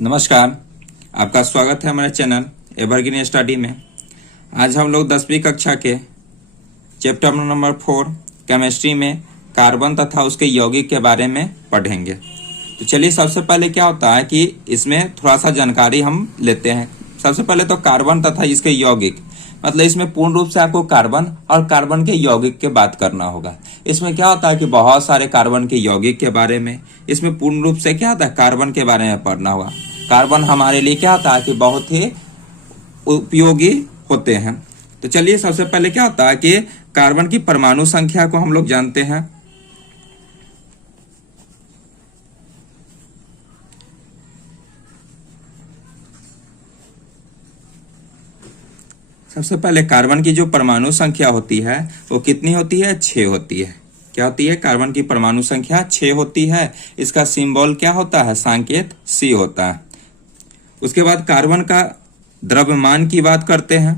नमस्कार, आपका स्वागत है हमारे चैनल एवरग्रीन स्टडी में। आज हम लोग 10वीं कक्षा के चैप्टर नंबर 4 केमिस्ट्री में कार्बन तथा उसके यौगिक के बारे में पढ़ेंगे। तो चलिए, सबसे पहले क्या होता है कि इसमें थोड़ा सा जानकारी हम लेते हैं। सबसे पहले तो कार्बन तथा इसके यौगिक, मतलब इसमें पूर्ण रूप से आपको कार्बन और कार्बन के यौगिक के बात करना होगा। इसमें क्या होता है कि बहुत सारे कार्बन के यौगिक के बारे में, इसमें पूर्ण रूप से क्या होता है कार्बन के बारे में पढ़ना होगा। कार्बन हमारे लिए क्या होता है कि बहुत ही उपयोगी होते हैं। तो चलिए, सबसे पहले क्या होता है कि कार्बन की परमाणु संख्या को हम लोग जानते हैं। सबसे पहले कार्बन की जो परमाणु संख्या होती है वो कितनी होती है? 6 होती है। क्या होती है? कार्बन की परमाणु संख्या 6 होती है। इसका सिंबल क्या होता है? संकेत C होता है। उसके बाद कार्बन का द्रव्यमान की बात करते हैं।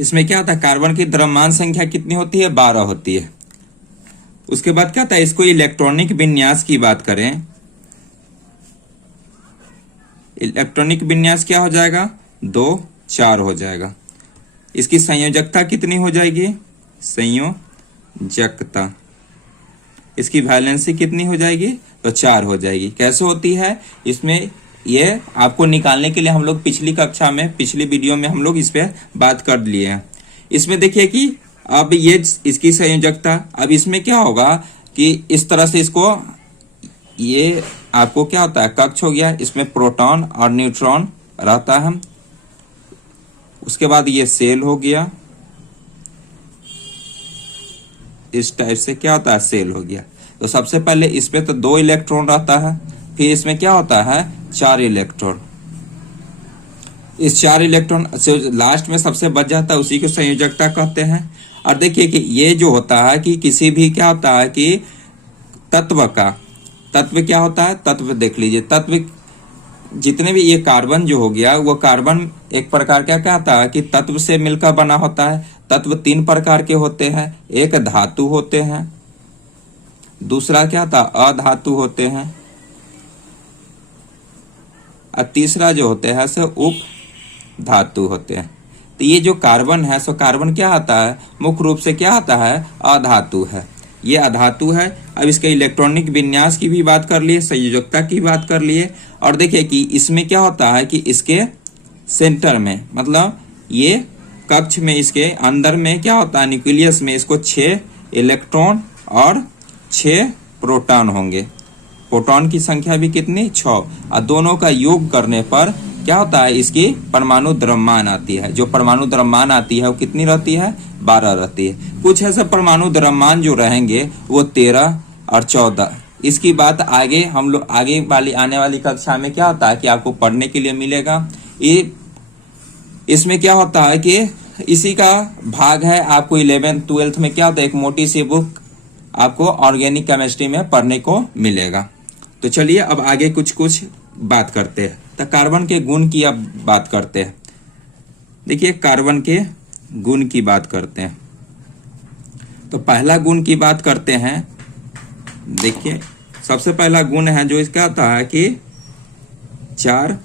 इसमें क्या होता है? कार्बन की द्रव्यमान संख्या कितनी होती है? 12 होती है। उसके बाद क्या होता है? इसको इलेक्ट्रॉनिक विन्यास की बात करें, इलेक्ट्रॉनिक विन्यास क्या हो जाएगा? 2 4 हो जाएगा। इसकी संयोजकता कितनी हो जाएगी? संयोजकता। इसकी वैलेंसी कितनी हो जाएगी? तो 4 हो जाएगी। कैसे होती है? इसमें ये आपको निकालने के लिए हम लोग पिछली कक्षा में, पिछली वीडियो में हम लोग इस पे बात कर लिए हैं। इसमें देखिए कि अब ये इसकी संयोजकता, अब इसमें क्या होगा कि इस तरह से इसको, ये आपको क्या होता है? कक्ष हो गया। इसमें प्रोटॉन और न्यूट्रॉन रहता है। उसके बाद ये सेल हो गया। इस टाइप से क्या होता है? सेल हो गया। तो सबसे पहले इस पे तो 2 इलेक्ट्रॉन रहता है, फिर इसमें क्या होता है? 4 इलेक्ट्रॉन। इस 4 इलेक्ट्रॉन से लास्ट में सबसे बच जाता है, उसी को संयोजकता कहते हैं। और देखिए कि ये जो होता है कि किसी भी क्या होता है कि तत्व का, तत्व क्या होता है? तत्व देख लीजिए। तत्व जितने भी ये कार्बन जो हो गया, वो कार्बन एक प्रकार का क्या होता है कि तत्व से मिलकर बना होता है। तत्व 3 प्रकार के होते हैं। एक धातु होते हैं, दूसरा क्या था? अधातु होते हैं, और तीसरा जो होते हैं सो उप धातु होते हैं। तो ये जो कार्बन है सो कार्बन क्या आता है? मुख्य रूप से क्या आता है? अधातु है। ये अधातु है। अब इसके इलेक्ट्रॉनिक विन्यास की भी बात कर लिए, संयोजकता की बात कर लिए। और देखिए कि इसमें क्या होता है कि इसके सेंटर में, मतलब ये कक्ष में, इसके अंदर में क्या होता है? न्यूक्लियस में इसको 6 इलेक्ट्रॉन और 6 प्रोटॉन होंगे। प्रोटॉन की संख्या भी कितनी? 6। और दोनों का योग करने पर क्या होता है? इसकी परमाणु द्रव्यमान आती है। जो परमाणु द्रव्यमान आती है वो कितनी रहती है? 12 रहती है। कुछ ऐसे परमाणु द्रव्यमान जो रहेंगे वो 13 और 14। इसकी बात आगे हम लोग आगे वाली आने वाली कक्षा में क्या होता है कि आपको पढ़ने के लिए मिलेगा। ये इसमें क्या होता है कि इसी का भाग है। आपको 11th 12th में क्या होता है? एक मोटी सी बुक आपको ऑर्गेनिक केमिस्ट्री में पढ़ने को मिलेगा। तो चलिए अब आगे कुछ बात करते हैं। तो कार्बन के गुण की अब बात करते हैं। देखिए, कार्बन के गुण की बात करते हैं। तो पहला गुण की बात करते हैं। देखिए, सबसे पहला गुण है जो इसका आता है कि 4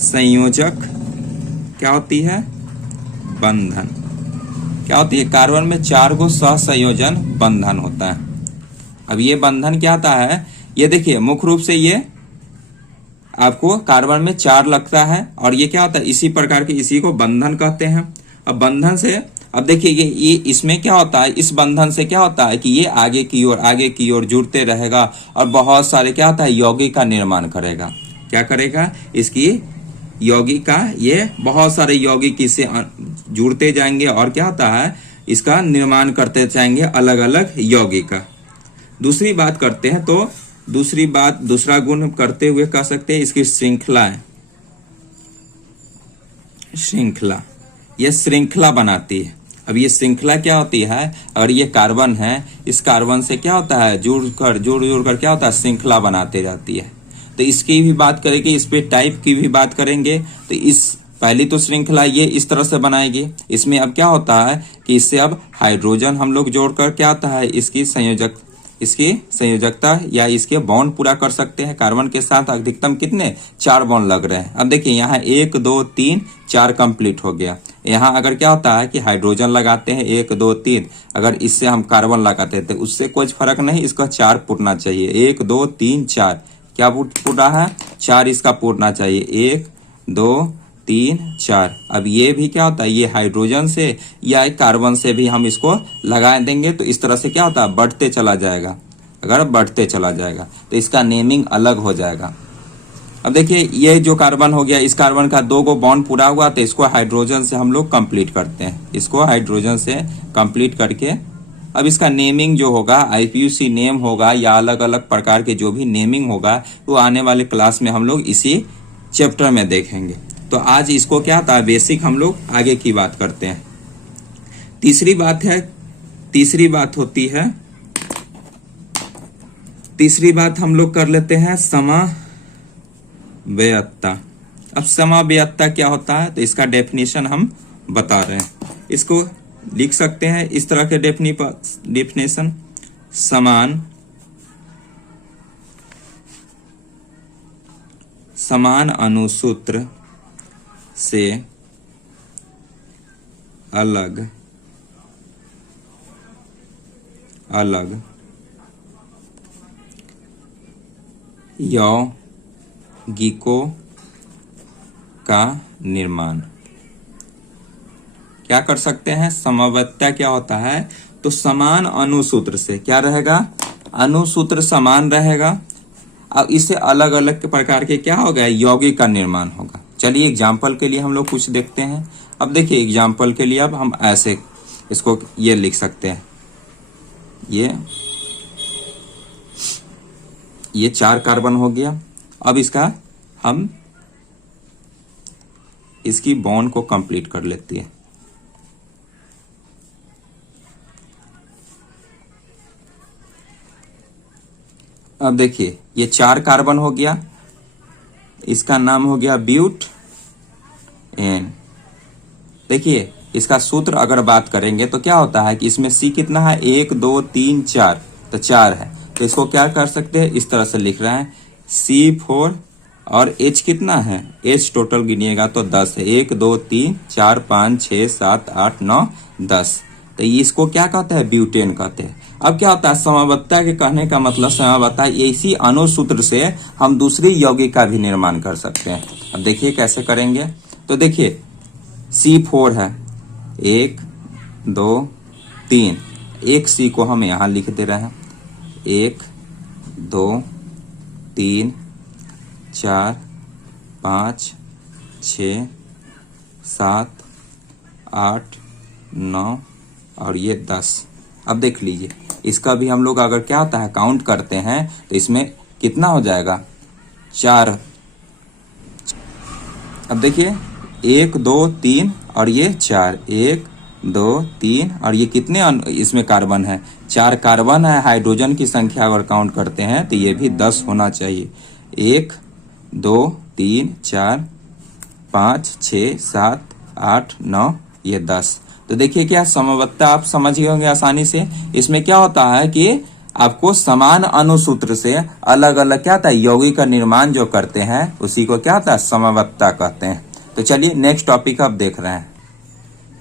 संयोजक क्या होती है? बंधन। क्या होती है? कार्बन में 4 गो सहसंयोजन बंधन होता है। अब ये बंधन क्या आता है? ये देखिए, मुख्य रूप से ये आपको कार्बन में 4 लगता है, और ये क्या होता है? इसी प्रकार के, इसी को बंधन कहते हैं। अब बंधन से, अब देखिए ये इसमें क्या होता है? इस बंधन से क्या होता है कि ये आगे की ओर जुड़ते रहेगा और बहुत सारे क्या होता है? यौगिक का निर्माण करेगा। क्या करेगा? इसकी यौगिक का, ये बहुत सारे यौगिक इससे जुड़ते जाएंगे और क्या होता है? इसका निर्माण करते जाएंगे अलग अलग यौगिक का। दूसरी बात करते हैं तो दूसरा गुण करते हुए कह सकते हैं इसकी श्रृंखला है। श्रृंखला, ये श्रृंखला बनाती है। अब ये श्रृंखला क्या होती है? अगर ये कार्बन है, इस कार्बन से क्या होता है? जुड़ कर क्या होता है? श्रृंखला बनाते जाती है। तो इसकी भी बात करेंगे, इस पे टाइप की भी बात करेंगे। तो इस पहली तो श्रृंखला ये इस तरह से बनाएगी। इसमें अब क्या होता है कि इससे अब हाइड्रोजन हम लोग जोड़कर क्या आता है, इसकी संयोजकता या इसके बॉन्ड पूरा कर सकते हैं। कार्बन के साथ अधिकतम कितने 4 बॉन्ड लग रहे हैं। अब देखिए यहाँ 1 2 3 4 कंप्लीट हो गया। यहाँ अगर क्या होता है कि हाइड्रोजन लगाते हैं 1 2 3, अगर इससे हम कार्बन लगाते थे उससे कुछ फर्क नहीं, इसका 4 पुरना चाहिए। 1 2 3 4 क्या पूरा है, 4 इसका पूरना चाहिए। 1 2 3 4। अब ये भी क्या होता है, ये हाइड्रोजन से या कार्बन से भी हम इसको लगा देंगे तो इस तरह से क्या होता है, बढ़ते चला जाएगा। अगर बढ़ते चला जाएगा तो इसका नेमिंग अलग हो जाएगा। अब देखिए ये जो कार्बन हो गया, इस कार्बन का 2 गो बॉन्ड पूरा हुआ तो इसको हाइड्रोजन से हम लोग कंप्लीट करते हैं। इसको हाइड्रोजन से कंप्लीट करके अब इसका नेमिंग जो होगा IUPAC नेम होगा या अलग अलग प्रकार के जो भी नेमिंग होगा वो आने वाले क्लास में हम लोग इसी चैप्टर में देखेंगे। तो आज इसको क्या था, बेसिक हम लोग आगे की बात करते हैं। तीसरी बात हम लोग कर लेते हैं समव्ययता। अब समव्ययता क्या होता है तो इसका डेफिनेशन हम बता रहे हैं। इसको लिख सकते हैं इस तरह के डेफिनेशन, समान अनुसूत्र से अलग यौगिकों का निर्माण। क्या कर सकते हैं, समव्ययता क्या होता है तो समान अनुसूत्र से क्या रहेगा, अनुसूत्र समान रहेगा। अब इससे अलग अलग प्रकार के क्या होगा, यौगिक का निर्माण होगा। चलिए एग्जाम्पल के लिए हम लोग कुछ देखते हैं। अब देखिए एग्जाम्पल के लिए अब हम ऐसे इसको ये लिख सकते हैं, ये 4 कार्बन हो गया। अब इसका हम इसकी बॉन्ड को कंप्लीट कर लेते हैं। अब देखिए ये 4 कार्बन हो गया, इसका नाम हो गया ब्यूट एन। देखिए इसका सूत्र अगर बात करेंगे तो क्या होता है कि इसमें C कितना है, 1 2 3 4, तो 4 है। तो इसको क्या कर सकते हैं, इस तरह से लिख रहे हैं C4 और H कितना है, H टोटल गिनिएगा तो 10 है। 1 2 3 4 5 6 7 8 9 10। तो इसको क्या कहते हैं, ब्यूटेन कहते हैं। अब क्या होता है, समव्ययता के कहने का मतलब समव्ययता इसी अनुसूत्र से हम दूसरी यौगिक का भी निर्माण कर सकते हैं। अब देखिए कैसे करेंगे। तो देखिए C4 है, 1 2 3, एक C को हम यहाँ लिख दे रहे हैं। 1 2 3 4 5 6 7 8 9 और ये 10। अब देख लीजिए इसका भी हम लोग अगर क्या होता है काउंट करते हैं तो इसमें कितना हो जाएगा, 4। अब देखिए 1 2 3 और ये 4, 1 2 3 और ये कितने इसमें कार्बन है, 4 कार्बन है। हाइड्रोजन की संख्या अगर काउंट करते हैं तो ये भी 10 होना चाहिए। 1 2 3 4 5 6 7 8 9 ये 10। तो देखिए क्या समव्ययता आप समझ गए होंगे आसानी से। इसमें क्या होता है कि आपको समान अनुसूत्र से अलग अलग क्या होता है यौगिक का निर्माण जो करते हैं उसी को क्या होता है समव्ययता कहते हैं। तो चलिए नेक्स्ट टॉपिक अब देख रहे हैं।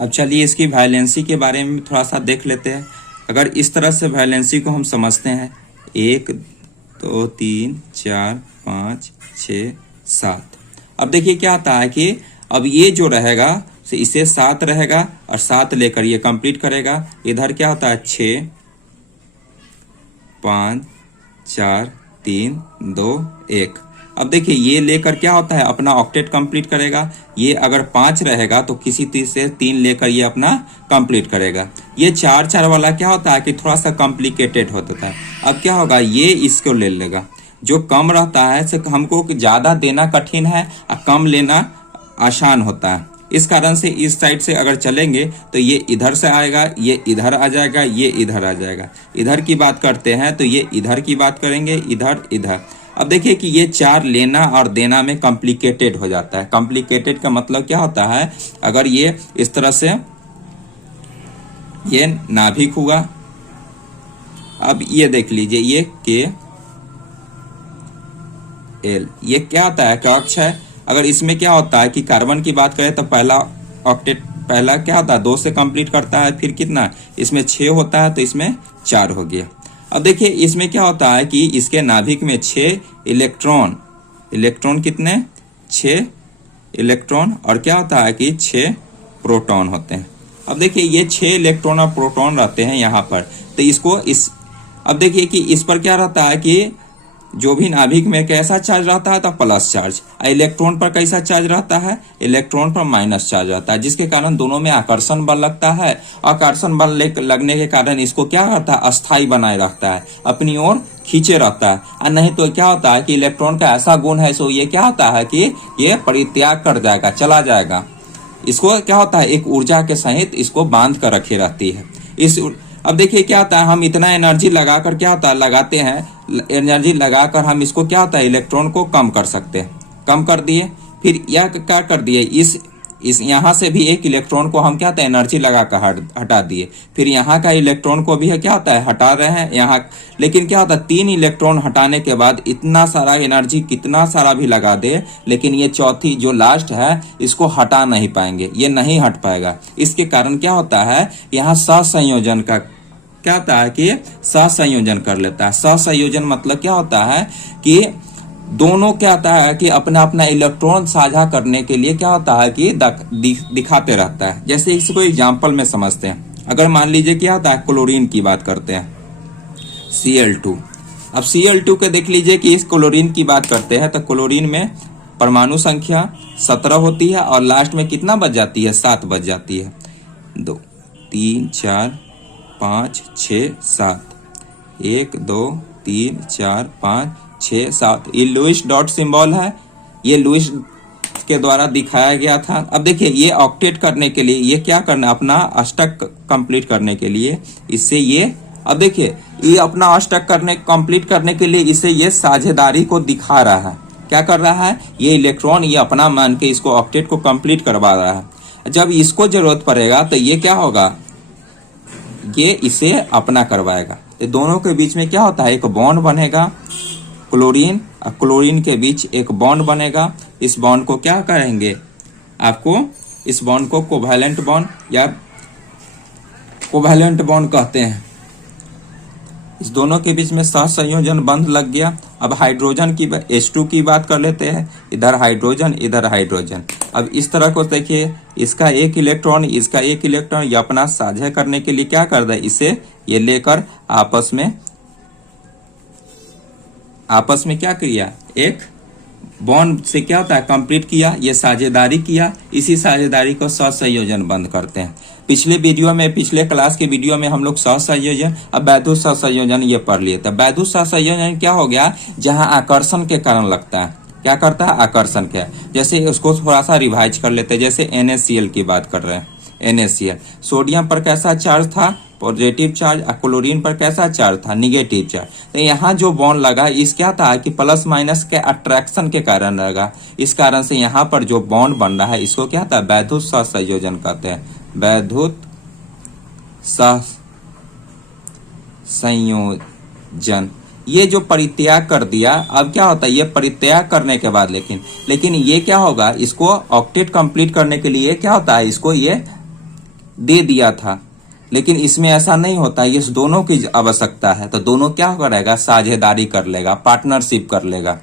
अब चलिए इसकी वैलेंसी के बारे में थोड़ा सा देख लेते हैं। अगर इस तरह से वैलेंसी को हम समझते हैं 1 2 3 4 5 6 7। अब देखिए क्या आता है कि अब ये जो रहेगा तो इसे 7 रहेगा और 7 लेकर ये कंप्लीट करेगा। इधर क्या होता है 6 5 4 3 2 1। अब देखिए ये लेकर क्या होता है अपना ऑक्टेट कंप्लीट करेगा। ये अगर 5 रहेगा तो किसी चीज से 3 लेकर ये अपना कंप्लीट करेगा। ये 4 4 वाला क्या होता है कि थोड़ा सा कॉम्प्लिकेटेड होता था। अब क्या होगा ये इसको ले लेगा। जो कम रहता है से हमको ज्यादा देना कठिन है और कम लेना आसान होता है। इस कारण से इस साइड से अगर चलेंगे तो ये इधर से आएगा, ये इधर आ जाएगा, ये इधर आ जाएगा। इधर की बात करते हैं तो ये इधर की बात करेंगे, इधर इधर। अब देखिए कि ये चार लेना और देना में कॉम्प्लिकेटेड हो जाता है। कॉम्प्लिकेटेड का मतलब क्या होता है, अगर ये इस तरह से ये नाभिक हुआ, अब ये देख लीजिए ये के एल, ये क्या होता है, कक्ष है। अगर इसमें क्या होता है कि कार्बन की बात करें तो पहला ऑक्टेट, पहला क्या होता है 2 से कंप्लीट करता है, फिर कितना इसमें 6 होता है तो इसमें 4 हो गया। अब देखिए इसमें क्या होता है कि इसके नाभिक में 6 इलेक्ट्रॉन, इलेक्ट्रॉन कितने 6 इलेक्ट्रॉन, और क्या होता है कि 6 प्रोटॉन होते हैं। अब देखिए ये 6 इलेक्ट्रॉन और प्रोटॉन रहते हैं यहाँ पर, तो इसको इस, अब देखिए कि इस पर क्या रहता है कि जो भी नाभिक में कैसा चार्ज रहता है तो प्लस चार्ज, इलेक्ट्रॉन पर कैसा चार्ज रहता है, इलेक्ट्रॉन पर माइनस चार्ज रहता है, जिसके कारण दोनों में आकर्षण बल लगता है। आकर्षण बल लगने के कारण इसको क्या करता है, अस्थायी बनाए रखता है, अपनी ओर खींचे रहता है। और नहीं तो क्या होता है कि इलेक्ट्रॉन का ऐसा गुण है सो ये क्या होता है कि ये परित्याग कर जाएगा, चला जाएगा। इसको क्या होता है, एक ऊर्जा के सहित इसको बांध कर रखे रहती है। इस अब देखिए क्या होता है, हम इतना एनर्जी लगाकर क्या होता है, लगाते हैं, एनर्जी लगाकर हम इसको क्या होता है, इलेक्ट्रॉन को कम कर सकते हैं। कम कर दिए, फिर यह क्या कर दिए, इस यहाँ से भी एक इलेक्ट्रॉन को हम क्या होता है एनर्जी लगाकर हटा दिए, फिर यहाँ का इलेक्ट्रॉन को भी है क्या होता है हटा रहे हैं यहाँ। लेकिन क्या होता है 3 इलेक्ट्रॉन हटाने के बाद इतना सारा एनर्जी कितना सारा भी लगा दे, लेकिन ये चौथी जो लास्ट है इसको हटा नहीं पाएंगे, ये नहीं हट पाएगा। इसके कारण क्या होता है, यहाँ सहसंयोजन का क्या होता है कि सहसंयोजन कर लेता है। सहसंयोजन मतलब क्या होता है कि दोनों क्या होता है कि अपना अपना इलेक्ट्रॉन साझा करने के लिए क्या होता है कि दिखाते रहता है। जैसे इसको एग्जांपल में समझते हैं, अगर मान लीजिए क्या होता है, क्लोरीन की बात करते हैं, Cl2। अब Cl2 के देख लीजिए कि इस क्लोरीन की बात करते हैं तो क्लोरीन में परमाणु संख्या 17 होती है और लास्ट में कितना बच जाती है, 7 बच जाती है। 2 3 4 5 6 7, 1 2 3 4 5 6 7, ये लुईस डॉट सिंबल है, ये लुईस के द्वारा दिखाया गया था। अब देखिए ये ऑक्टेट करने के लिए ये क्या करना, अपना अष्टक कंप्लीट करने के लिए इससे ये, अब देखिए ये अपना अष्टक कंप्लीट करने के लिए इसे ये साझेदारी को दिखा रहा है। क्या कर रहा है, ये इलेक्ट्रॉन ये अपना मान के इसको ऑक्टेट को कंप्लीट करवा रहा है। जब इसको जरूरत पड़ेगा तो ये क्या होगा, ये इसे अपना करवाएगा। तो दोनों के बीच में क्या होता है, एक बॉन्ड बनेगा, क्लोरीन और क्लोरीन के बीच एक बॉन्ड बनेगा। इस बॉन्ड को क्या करेंगे, आपको इस बॉन्ड को कोवैलेंट बॉन्ड या कोवैलेंट बॉन्ड कहते हैं। इस दोनों के बीच में सहसंयोजन बंध लग गया। अब हाइड्रोजन की H2 की बात कर लेते हैं, इधर हाइड्रोजन इधर हाइड्रोजन। अब इस तरह को देखिए, इसका एक इलेक्ट्रॉन इसका एक इलेक्ट्रॉन ये अपना साझा करने के लिए क्या कर रहा है, इसे ये लेकर आपस में क्या किया, एक बॉन्ड से क्या होता है कंप्लीट किया, ये साझेदारी किया। इसी साझेदारी को सहसंयोजन बंद करते हैं। पिछले वीडियो में, पिछले क्लास के वीडियो में हम लोग सहसंयोजन अब वैद्युत सहसंयोजन ये पढ़ लिए थे। वैद्युत सहसंयोजन क्या हो गया, जहां आकर्षण के कारण लगता है, क्या करता है आकर्षण के। जैसे उसको थोड़ा सा रिवाइज कर लेते हैं, जैसे NaCl की बात कर रहे हैं। NaCl सोडियम पर कैसा चार्ज था, पॉजिटिव चार्ज, और क्लोरीन पर कैसा चार्ज था, निगेटिव चार्ज। तो यहाँ जो बॉन्ड लगा इस क्या था कि प्लस माइनस के अट्रैक्शन के कारण लगा। इस कारण से यहाँ पर जो बॉन्ड बन रहा है इसको क्या था, वैद्युत सहसंयोजन कहते हैं। वैद्युत सहसंयोजन। ये जो परित्याग कर दिया, अब क्या होता है, ये परित्याग करने के बाद लेकिन ये क्या होगा, इसको ऑक्टेट कंप्लीट करने के लिए क्या होता है, इसको ये दे दिया था। लेकिन इसमें ऐसा नहीं होता, ये दोनों की आवश्यकता है। तो दोनों क्या करेगा, साझेदारी कर लेगा, पार्टनरशिप कर लेगा।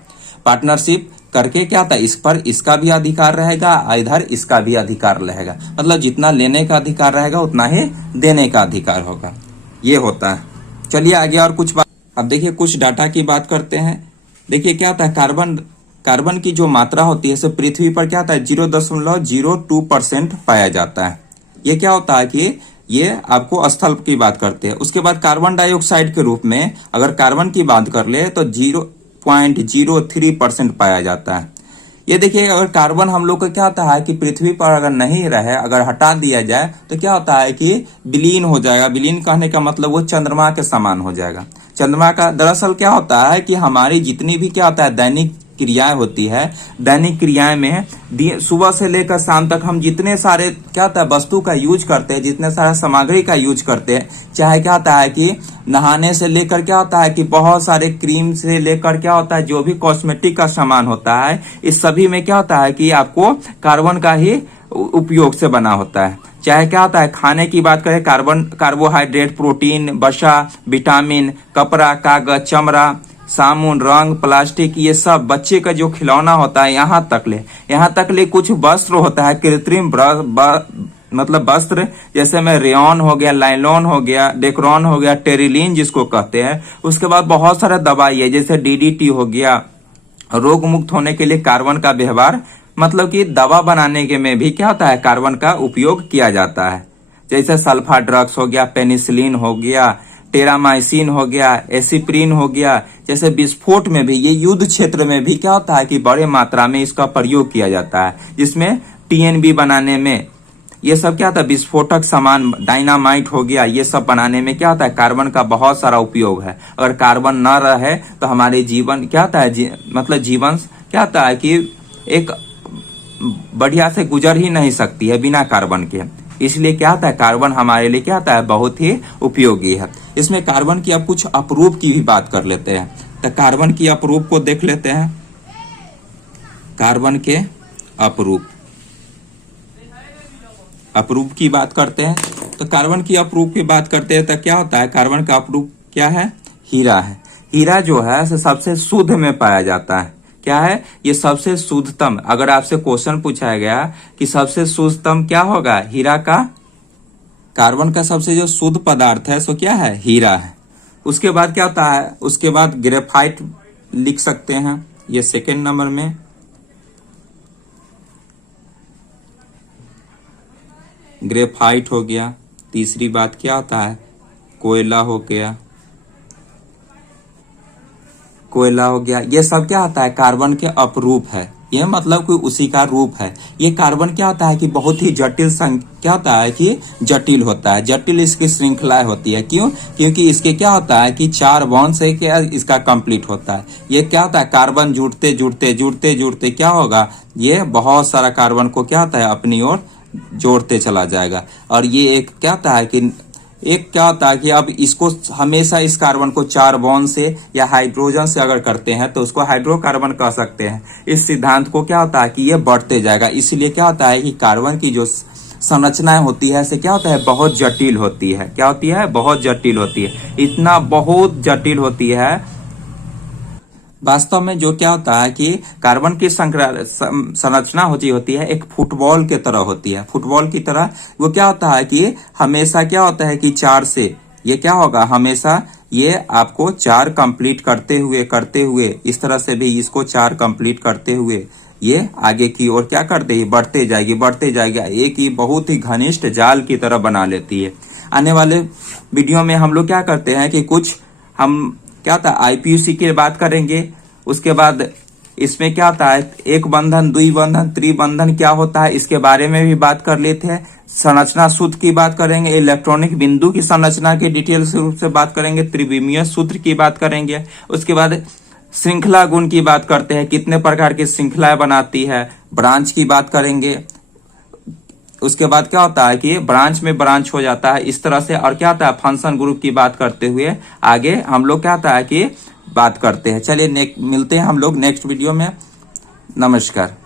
पार्टनरशिप करके क्या होता है, इस पर इसका भी अधिकार रहेगा, इधर इसका भी अधिकार रहेगा। मतलब जितना लेने का अधिकार रहेगा उतना ही देने का अधिकार होगा, ये होता है। चलिए आगे और कुछ बात, अब देखिए कुछ डाटा की बात करते हैं। देखिए क्या होता है, कार्बन की जो मात्रा होती है पृथ्वी पर क्या होता है 0.02% पाया जाता है। ये क्या होता है कि ये आपको स्थल की बात करते हैं। उसके बाद कार्बन डाइऑक्साइड के रूप में अगर कार्बन की बात कर ले तो 0.03% पाया जाता है। ये देखिए, अगर कार्बन हम लोग को क्या होता है कि पृथ्वी पर अगर नहीं रहे, अगर हटा दिया जाए तो क्या होता है कि विलीन हो जाएगा। विलीन कहने का मतलब वो चंद्रमा के समान हो जाएगा। चंद्रमा का दरअसल क्या होता है कि हमारी जितनी भी क्या होता है दैनिक क्रियाएं होती है, दैनिक क्रियाएं में सुबह से लेकर शाम तक हम जितने सारे क्या होता है वस्तु का यूज करते हैं, जितने सारे सामग्री का यूज करते हैं, चाहे क्या होता है कि नहाने से लेकर क्या होता है कि बहुत सारे क्रीम से लेकर क्या होता है जो भी कॉस्मेटिक का सामान होता है, इस सभी में क्या होता है कि आपको कार्बन का ही उपयोग से बना होता है। चाहे क्या होता है खाने की बात करें, कार्बोहाइड्रेट, प्रोटीन, वसा, विटामिन, कपड़ा, कागज, चमड़ा, साबुन, रंग, प्लास्टिक, ये सब बच्चे का जो खिलौना होता है, यहाँ तक ले कुछ वस्त्र होता है, कृत्रिम मतलब वस्त्र, जैसे में रेयॉन हो गया, लाइलॉन हो गया, डेक्रोन हो गया, टेरिलीन जिसको कहते हैं। उसके बाद बहुत सारा दवाई है जैसे DDT हो गया। रोग मुक्त होने के लिए कार्बन का व्यवहार, मतलब कि दवा बनाने के में भी क्या होता है कार्बन का उपयोग किया जाता है। जैसे सल्फा ड्रग्स हो गया, पेनिसिलिन हो गया, टेरामाइसिन हो गया, एसिप्रिन हो गया। जैसे विस्फोट में भी, ये युद्ध क्षेत्र में भी क्या होता है कि बड़े मात्रा में इसका प्रयोग किया जाता है, जिसमें TNB बनाने में ये सब क्या होता है विस्फोटक सामान, डायनामाइट हो गया, ये सब बनाने में क्या होता है कार्बन का बहुत सारा उपयोग है। अगर कार्बन न रहे तो हमारे जीवन क्या होता है मतलब जीवन क्या होता है कि एक बढ़िया से गुजर ही नहीं सकती है बिना कार्बन के। इसलिए क्या होता है कार्बन हमारे लिए क्या होता है बहुत ही उपयोगी है। इसमें कार्बन की अब कुछ अपरूप की भी बात कर लेते हैं। तो कार्बन की अपरूप को देख लेते हैं। कार्बन के अपरूप की बात करते हैं। तो कार्बन की अपरूप की बात करते हैं तो क्या होता है कार्बन का अपरूप क्या है, हीरा है। हीरा जो है सबसे शुद्ध में पाया जाता है। क्या है ये सबसे शुद्धतम। अगर आपसे क्वेश्चन पूछा गया कि सबसे शुद्धतम क्या होगा, हीरा का, कार्बन का सबसे जो शुद्ध पदार्थ है सो क्या है, हीरा है। उसके बाद क्या होता है, उसके बाद ग्रेफाइट लिख सकते हैं, ये सेकेंड नंबर में। ग्रेफाइट हो गया। तीसरी बात क्या होता है, कोयला हो गया, ये सब क्या होता है कार्बन के अपरूप है। ये मतलब कोई उसी का रूप है। ये कार्बन क्या होता है कि बहुत ही जटिल क्या होता है कि जटिल होता है, जटिल इसकी श्रृंखलाएं होती है। क्यों, क्योंकि इसके क्या होता है कि 4 बॉन्ड से क्या इसका कंप्लीट होता है। ये क्या होता है कार्बन जुड़ते क्या होगा, ये बहुत सारा कार्बन को क्या होता है अपनी ओर जोड़ते चला जाएगा। और ये एक क्या होता है कि अब इसको हमेशा इस कार्बन को 4 बॉन्ड से या हाइड्रोजन से अगर करते हैं तो उसको हाइड्रोकार्बन कह सकते हैं। इस सिद्धांत को क्या होता है कि ये बढ़ते जाएगा। इसलिए क्या होता है कि कार्बन की जो संरचनाएं होती है से क्या होता है बहुत जटिल होती है। क्या होती है, बहुत जटिल होती है। इतना बहुत जटिल होती है वास्तव में। जो क्या होता है कि कार्बन की संरचना होती है एक फुटबॉल के तरह होती है। फुटबॉल की तरह वो क्या होता है कि हमेशा क्या होता है कि 4 से ये क्या होगा, हमेशा ये आपको 4 कंप्लीट करते हुए इस तरह से भी इसको 4 कंप्लीट करते हुए ये आगे की ओर क्या करते हैं बढ़ते जाएगी। एक ही बहुत ही घनिष्ठ जाल की तरह बना लेती है। आने वाले वीडियो में हम लोग क्या करते हैं कि कुछ हम क्या होता है IPUC की बात करेंगे। उसके बाद इसमें क्या होता है एक बंधन, द्विबंधन, त्रिबंधन क्या होता है इसके बारे में भी बात कर लेते हैं। संरचना सूत्र की बात करेंगे, इलेक्ट्रॉनिक बिंदु की संरचना की डिटेल रूप से बात करेंगे, त्रिविमीय सूत्र की बात करेंगे। उसके बाद श्रृंखला गुण की बात करते हैं, कितने प्रकार की श्रृंखलाएं बनाती है, ब्रांच की बात करेंगे। उसके बाद क्या होता है कि ब्रांच में ब्रांच हो जाता है इस तरह से। और क्या होता है फंक्शन ग्रुप की बात करते हुए आगे हम लोग क्या होता है कि बात करते हैं। चलिए मिलते हैं हम लोग नेक्स्ट वीडियो में। नमस्कार।